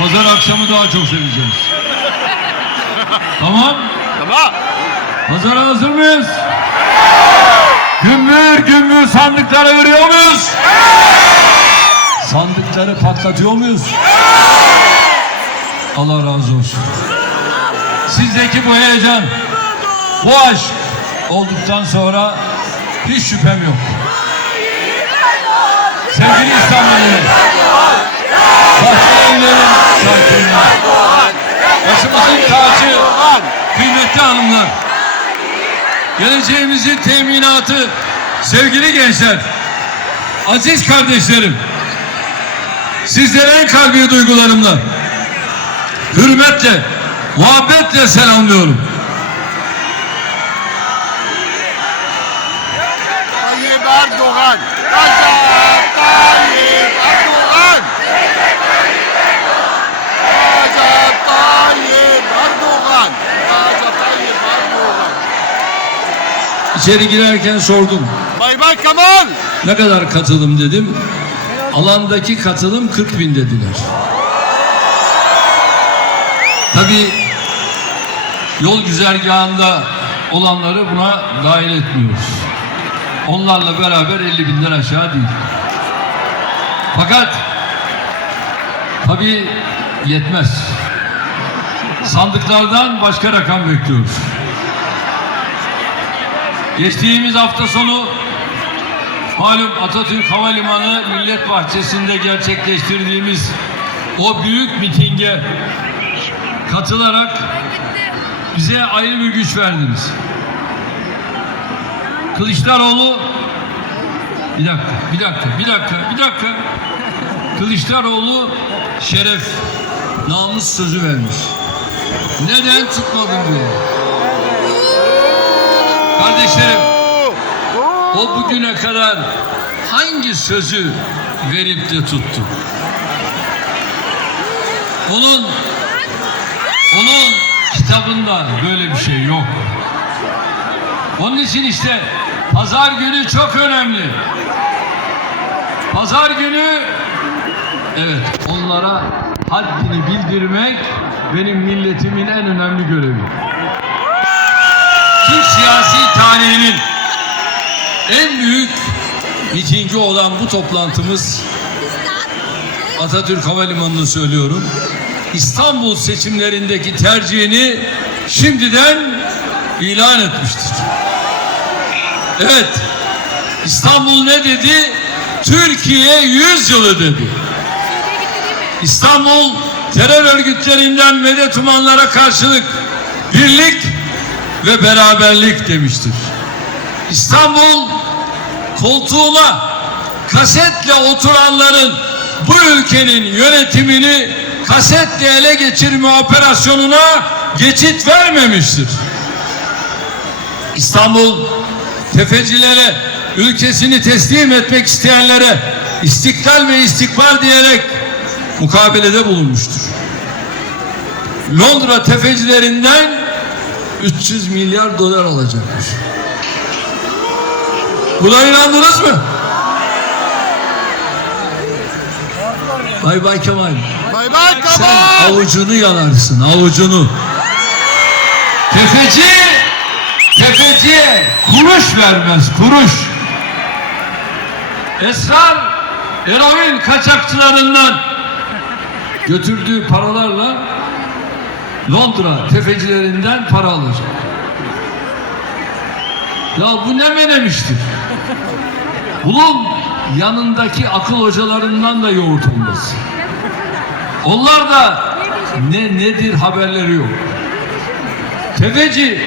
Pazar akşamı daha çok seveceğiz. tamam. Tamam. Pazara hazır mıyız? Gümbür gümbür sandıklara veriyor muyuz? Sandıkları patlatıyor muyuz? Allah razı olsun. Sizdeki bu heyecan, bu aşk olduktan sonra hiç şüphem yok. Sevgili İstanbullular, Bahçelievlerin sakinler, kıymetli hanımlar, geleceğimizin teminatı, sevgili gençler, aziz kardeşlerim, sizlere en kalbi duygularımla, hürmetle, muhabbetle selamlıyorum. Tayyip Erdoğan. Recep İçeri girerken sordum. Bay Bay Kemal. Ne kadar katılım dedim. Alandaki katılım 40 bin dediler. Tabii yol güzergahında olanları buna dahil etmiyoruz. Onlarla beraber 50 binden aşağı değil. Fakat tabii yetmez. Sandıklardan başka rakam bekliyoruz. Geçtiğimiz hafta sonu Malum Atatürk Havalimanı Millet Bahçesi'nde gerçekleştirdiğimiz o büyük mitinge katılarak bize ayrı bir güç verdiniz. Kılıçdaroğlu bir dakika, bir dakika, bir dakika, bir dakika. Kılıçdaroğlu şeref, namus sözü vermiş. Neden tutmadın diyor. Kardeşlerim, o bugüne kadar hangi sözü verip de tuttu? Onun onun kitabında böyle bir şey yok. Onun için işte pazar günü çok önemli. Pazar günü evet onlara haddini bildirmek benim milletimin en önemli görevi. Türk siyasi tarihinin en büyük mitingi olan bu toplantımız Atatürk Havalimanı'nı söylüyorum. İstanbul seçimlerindeki tercihini şimdiden ilan etmiştir. Evet, İstanbul ne dedi? Türkiye 100 yılı dedi. İstanbul terör örgütlerinden medet umanlara karşılık birlik ve beraberlik demiştir. İstanbul koltuğuna kasetle oturanların bu ülkenin yönetimini kasetle ele geçirme operasyonuna geçit vermemiştir. İstanbul tefecilere ülkesini teslim etmek isteyenlere istiklal ve istikbal diyerek mukabelede bulunmuştur. Londra tefecilerinden 300 milyar dolar alacakmış. Buna inandınız mı? Bay Bay Kemal. Bay Bay Sen Kemal. avucunu yalarsın, avucunu. Tefeci, tefeciye kuruş vermez, kuruş. Esrar, eroin kaçakçılarından götürdüğü paralarla Londra tefecilerinden para alacak. Ya bu ne menemiştir? Bunun yanındaki akıl hocalarından da yoğurt olmaz. Onlar da ne nedir haberleri yok. Tefeci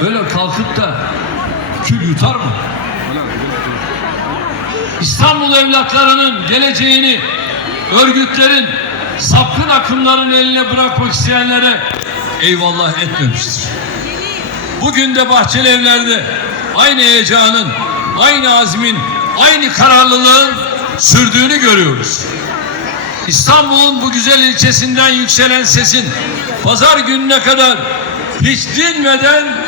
böyle kalkıp da kül yutar mı? İstanbul evlatlarının geleceğini örgütlerin sapkın akımların eline bırakmak isteyenlere eyvallah etmemiştir. Bugün de Bahçeli Evler'de aynı heyecanın, aynı azmin, aynı kararlılığın sürdüğünü görüyoruz. İstanbul'un bu güzel ilçesinden yükselen sesin pazar gününe kadar hiç dinmeden